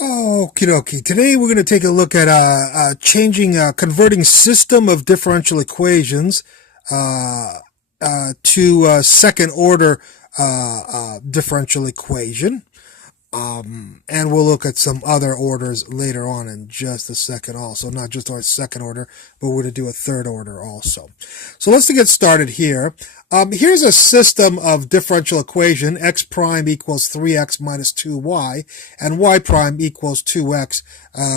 Okie dokie. Today we're going to take a look at converting system of differential equations to second order differential equation. And we'll look at some other orders later on in just a second also. Not just our second order, but we're going to do a third order also. So let's get started here. Here's a system of differential equation. X prime equals 3x minus 2y, and y prime equals 2x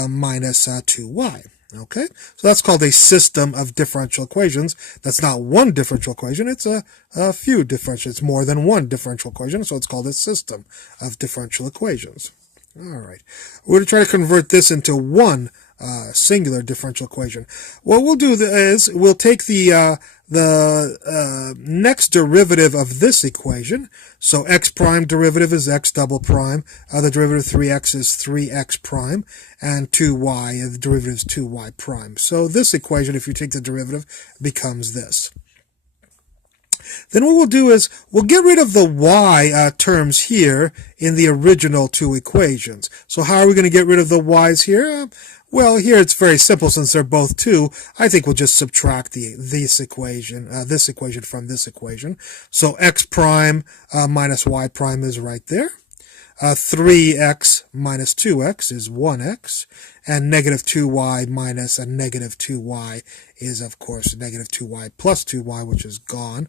minus 2y. Okay, so that's called a system of differential equations. That's not one differential equation. It's a few differential. It's more than one differential equation, so it's called a system of differential equations. All right, we're going to try to convert this into one singular differential equation. What we'll do is we'll take the next derivative of this equation. So x prime derivative is x double prime. The derivative of 3x is 3x prime. And 2y, the derivative is 2y prime. So this equation, if you take the derivative, becomes this. Then what we'll do is we'll get rid of the y terms here in the original two equations. So how are we going to get rid of the y's here? Well, here it's very simple since they're both 2. I think we'll just subtract this equation from this equation. So x prime minus y prime is right there. 3x minus 2x is 1x, and negative 2y minus a negative 2y is, of course, negative 2y plus 2y, which is gone.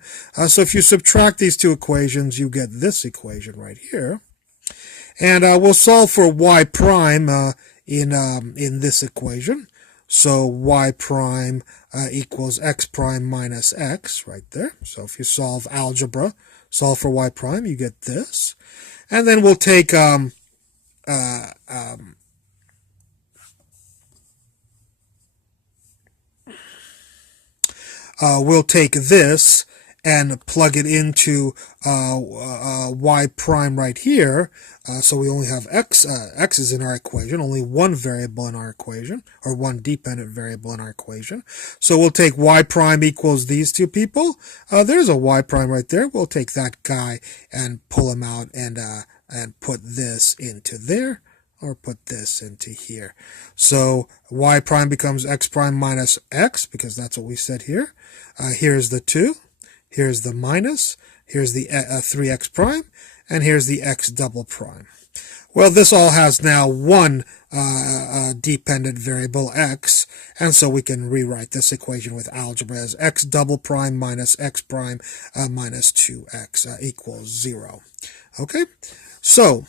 So if you subtract these two equations, you get this equation right here. And we'll solve for y prime in this equation. So y prime equals x prime minus x right there. So if you solve algebra, solve for y prime, you get this. And then we'll take this and plug it into y prime right here. So we only have x is in our equation, only one variable in our equation, or one dependent variable in our equation. So we'll take y prime equals these two people. There's a y prime right there. We'll take that guy and pull him out and put this into there, or put this into here. So y prime becomes x prime minus x, because that's what we said here. Here's the 2. Here's the minus. Here's the 3x prime. And here's the x double prime. Well, this all has now one dependent variable, x, and so we can rewrite this equation with algebra as x double prime minus x prime minus 2x equals 0. Okay, so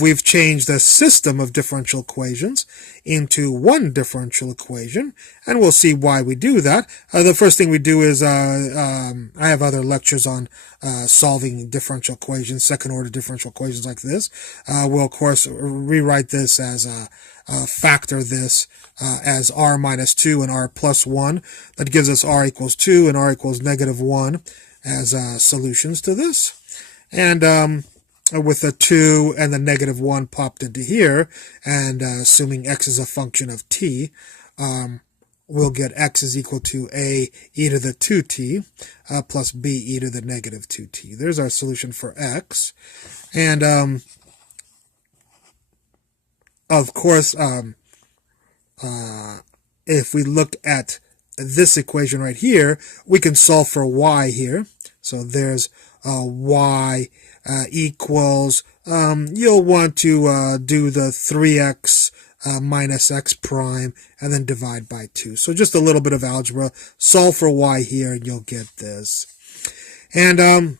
we've changed the system of differential equations into one differential equation, and we'll see why we do that. The first thing we do is, I have other lectures on solving differential equations, second order differential equations like this. We'll, of course, rewrite this as factor this as r minus 2 and r plus 1. That gives us r equals 2 and r equals negative 1 as solutions to this. And with the 2 and the negative 1 popped into here, and assuming x is a function of t, we'll get x is equal to a e to the 2t plus b e to the negative 2t. There's our solution for x. And of course, if we look at this equation right here, we can solve for y here. So there's y equals, you'll want to do the 3x minus x prime and then divide by 2. So just a little bit of algebra. Solve for y here and you'll get this. And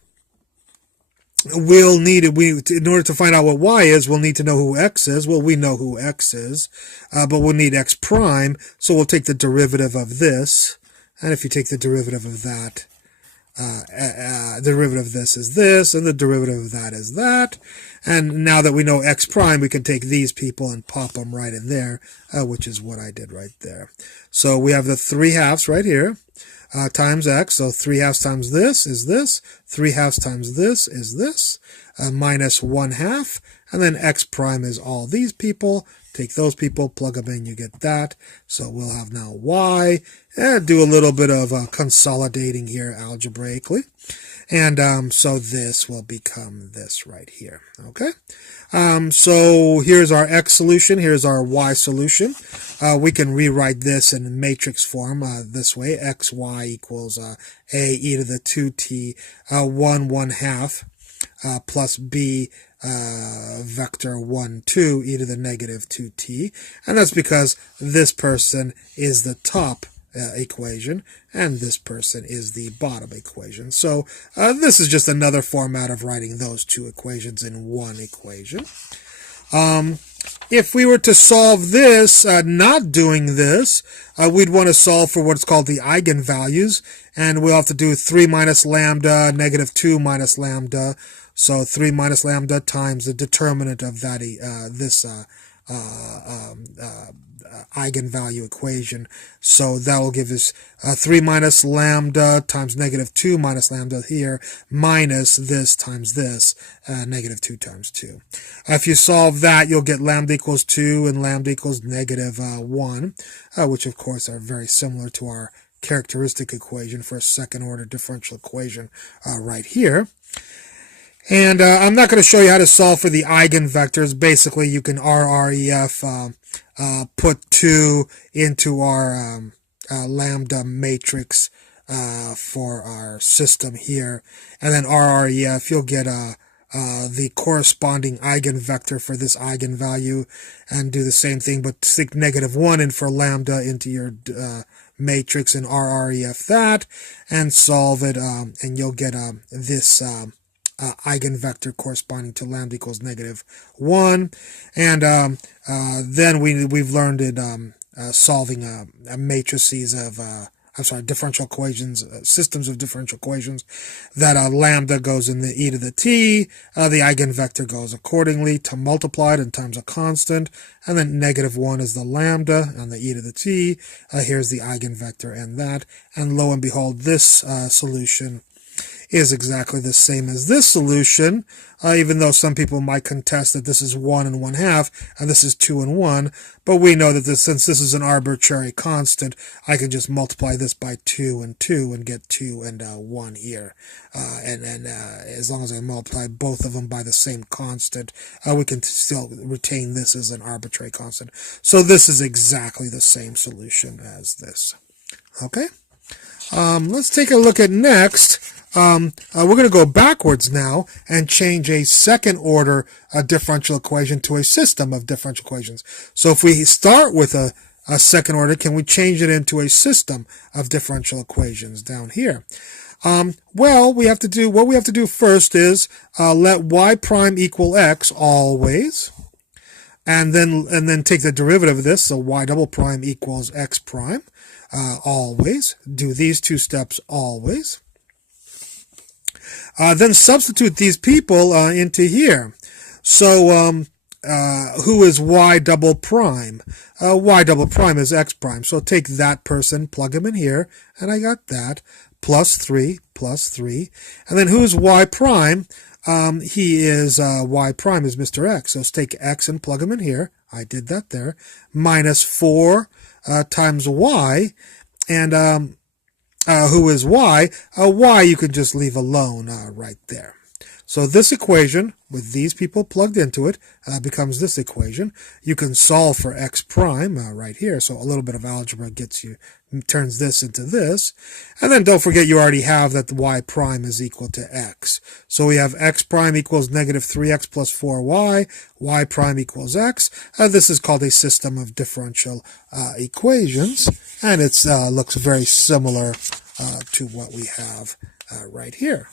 we'll need in order to find out what y is, we'll need to know who x is. Well, we know who x is, but we'll need x prime. So we'll take the derivative of this. And if you take the derivative of that, the derivative of this is this, and the derivative of that is that. And now that we know x prime, we can take these people and pop them right in there, which is what I did right there. So we have the 3/2 right here, times x. So 3/2 times this is this. 3/2 times this is this, minus 1/2. And then x prime is all these people Take those people, plug them in, you get that. So we'll have now y, and do a little bit of consolidating here algebraically. And so this will become this right here, okay? So here's our x solution, here's our y solution. We can rewrite this in matrix form this way. xy equals a e to the 2t 1/1/2 plus b vector 1, 2 e to the negative 2t. And that's because this person is the top equation, and this person is the bottom equation. So this is just another format of writing those two equations in one equation. If we were to solve this, not doing this, we'd want to solve for what's called the Eigen Values, and we'll have to do 3 minus lambda, negative 2 minus lambda. So 3 minus lambda times the determinant of that this eigenvalue equation. So that will give us 3 minus lambda times negative 2 minus lambda here, minus this times this, negative 2 times 2. If you solve that, you'll get lambda equals 2 and lambda equals negative 1, which of course are very similar to our characteristic equation for a second order differential equation right here. And I'm not going to show you how to solve for the eigenvectors. Basically, you can RREF put 2 into our lambda matrix for our system here. And then RREF, you'll get the corresponding eigenvector for this eigenvalue, and do the same thing, but stick negative 1 in for lambda into your matrix and RREF that, and solve it, and you'll get this eigenvector corresponding to lambda equals negative 1. And then we've learned in solving matrices of differential equations, systems of differential equations, that lambda goes in the e to the t, the eigenvector goes accordingly to multiplied and times a constant, and then negative 1 is the lambda on the e to the t. Here's the eigenvector and that, and lo and behold, this solution is exactly the same as this solution, even though some people might contest that this is 1 and 1/2 and this is 2 and 1, but we know that since this is an arbitrary constant, I can just multiply this by 2 and 2 and get 2 and 1 here. And as long as I multiply both of them by the same constant, we can still retain this as an arbitrary constant. So this is exactly the same solution as this. Okay? Let's take a look at next. We're going to go backwards now and change a second order differential equation to a system of differential equations. So if we start with a second order, can we change it into a system of differential equations down here? Well, what we have to do first is let y prime equal x always, and then take the derivative of this, so y double prime equals x prime always. Do these two steps always. Then substitute these people into here. So who is y double prime? Y double prime is x prime. So take that person, plug him in here, and I got that, plus 3, plus 3. And then who's y prime? He is, y prime is Mr. X. So let's take x and plug him in here. I did that there. Minus 4 times y. And who is y? Y you can just leave alone right there. So this equation, with these people plugged into it, becomes this equation. You can solve for x prime right here. So a little bit of algebra turns this into this. And then don't forget you already have that the y prime is equal to x. So we have x prime equals negative 3x plus 4y, y prime equals x. This is called a system of differential equations, and it looks very similar to what we have right here.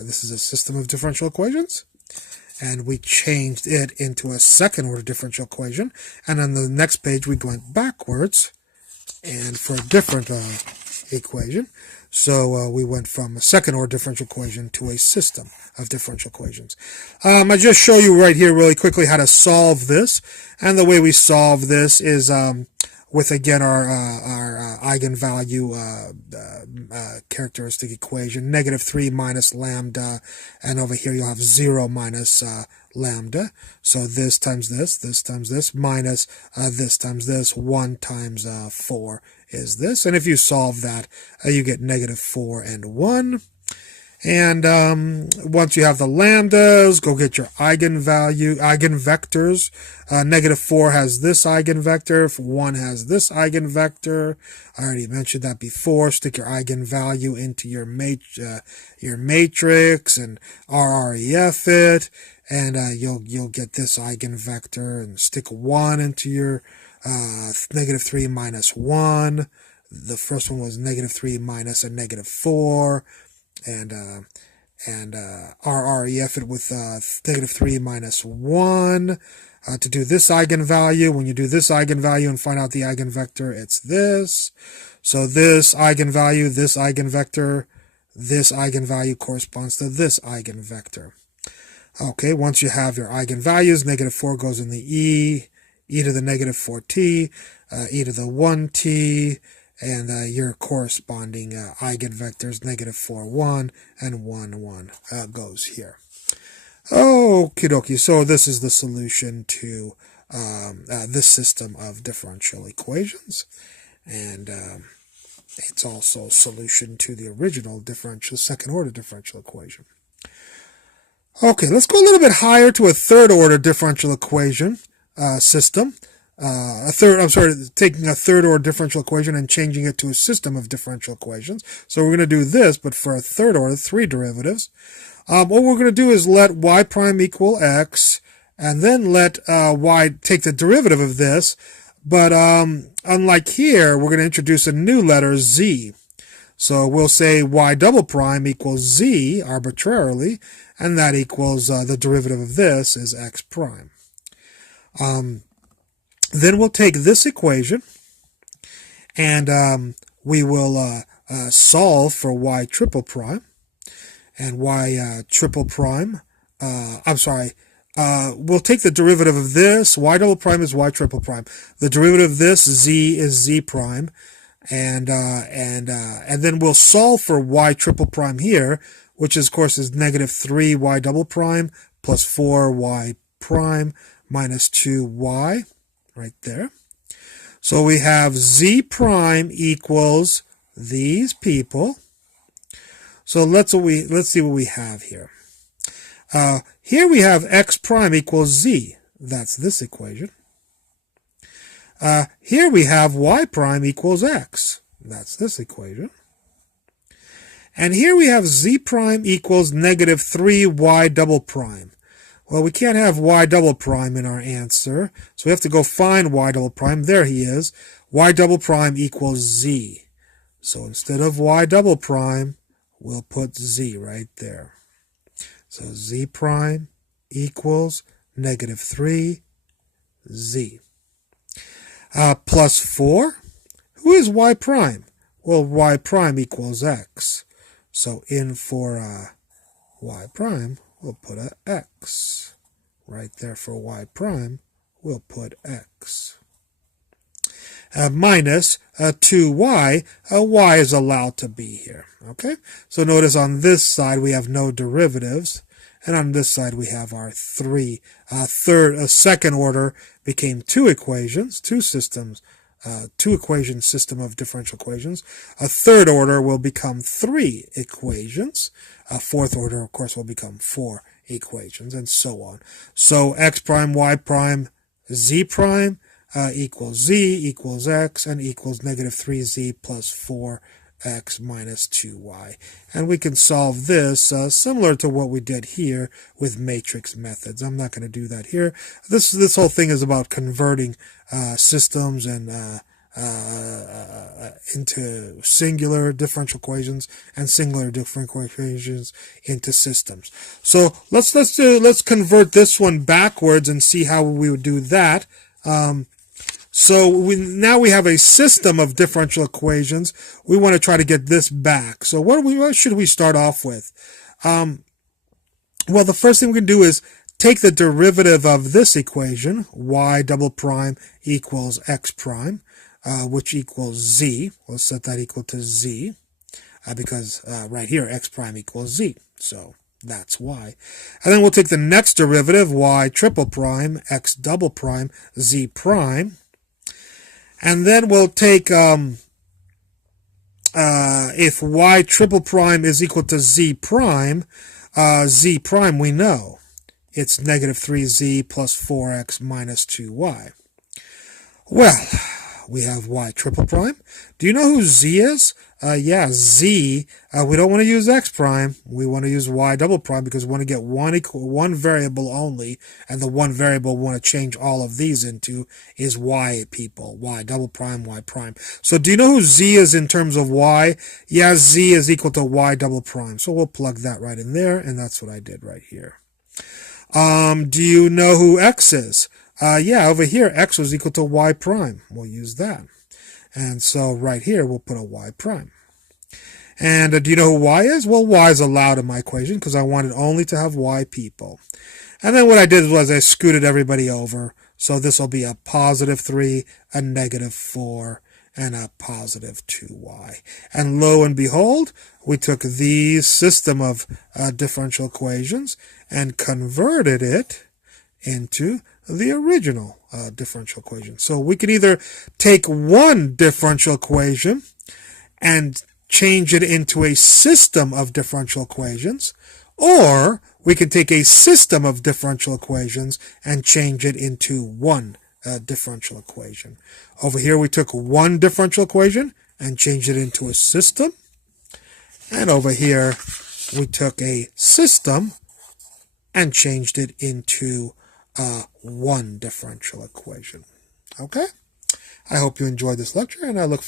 This is a system of differential equations, and we changed it into a second order differential equation, and on the next page we went backwards and for a different equation. So we went from a second order differential equation to a system of differential equations. I just show you right here really quickly how to solve this, and the way we solve this is with again our eigenvalue characteristic equation, -3 minus lambda, and over here you'll have 0 minus lambda. So this times this times this, minus this times this, 1 times 4 is this. And if you solve that, you get -4 and 1. And once you have the lambdas, go get your eigenvectors. -4 has this eigenvector, 1 has this eigenvector. I already mentioned that before. Stick your eigenvalue into your matrix and RREF it, and you'll get this eigenvector. And stick 1 into your -3 minus 1. The first one was -3 minus a -4. And RREF it with -3 minus 1 to do this eigenvalue. When you do this eigenvalue and find out the eigenvector, it's this. So this eigenvalue, this eigenvalue corresponds to this eigenvector. Okay, once you have your eigenvalues, -4 goes in the e to the -4t, e to the 1t, and your corresponding eigenvectors, -4, 1, and 1, 1 goes here. Okie dokie, so this is the solution to this system of differential equations, and it's also a solution to the original second-order differential equation. Okay, let's go a little bit higher to a third-order differential equation system. Taking a third-order differential equation and changing it to a system of differential equations. So we're going to do this, but for a third order, 3 derivatives. What we're going to do is let y prime equal x, and then let y take the derivative of this. But unlike here, we're going to introduce a new letter, z. So we'll say y double prime equals z arbitrarily, and that equals the derivative of this is x prime. Then we'll take this equation, and we will solve for y triple prime, and y triple prime, we'll take the derivative of this. Y double prime is y triple prime. The derivative of this, z, is z prime, and then we'll solve for y triple prime here, which of course is -3 y double prime plus 4 y prime minus 2y. Right there. So we have z prime equals these people. So let's see what we have here. Here we have x prime equals z. That's this equation. Here we have y prime equals x. That's this equation. And here we have z prime equals -3 y double prime. Well, we can't have y double prime in our answer, so we have to go find y double prime. There he is. Y double prime equals z. So instead of y double prime, we'll put z right there. So z prime equals -3 z. Plus 4. Who is y prime? Well, y prime equals x. So in for y prime, we'll put a x. Right there for y prime, we'll put x. Minus 2y, y is allowed to be here. Okay, so notice on this side we have no derivatives, and on this side we have our second order became 2 equations, 2 systems, 2 equation system of differential equations. A third order will become 3 equations. A fourth order, of course, will become 4 equations, and so on. So x prime, y prime, z prime equals z equals x, and equals -3z plus 4x minus 2y. And we can solve this similar to what we did here with matrix methods. I'm not going to do that here. This whole thing is about converting systems and into singular differential equations and singular differential equations into systems. So let's convert this one backwards and see how we would do that. So now we have a system of differential equations. We want to try to get this back. So what should we start off with? Well, the first thing we can do is take the derivative of this equation, y double prime equals x prime. which equals z. We'll set that equal to z, because right here, x prime equals z. So that's y. And then we'll take the next derivative, y triple prime, x double prime, z prime. And then we'll take, if y triple prime is equal to z prime we know it's negative 3z plus 4x minus 2y. Well, we have y triple prime. Do you know who z is? Yeah, z. We don't want to use x prime. We want to use y double prime because we want to get one variable only, and the one variable we want to change all of these into is y, people. Y double prime, y prime. So do you know who z is in terms of y? Yeah, z is equal to y double prime. So we'll plug that right in there, and that's what I did right here. Do you know who x is? Yeah, over here, x was equal to y prime. We'll use that. And so right here, we'll put a y prime. And do you know who y is? Well, y is allowed in my equation because I wanted only to have y people. And then what I did was I scooted everybody over. So this will be a positive 3, a negative 4, and a positive 2y. And lo and behold, we took the system of differential equations and converted it into the original differential equation. So we can either take one differential equation and change it into a system of differential equations, or we can take a system of differential equations and change it into one differential equation. Over here we took one differential equation and changed it into a system, and over here we took a system and changed it into one differential equation. Okay? I hope you enjoyed this lecture, and I look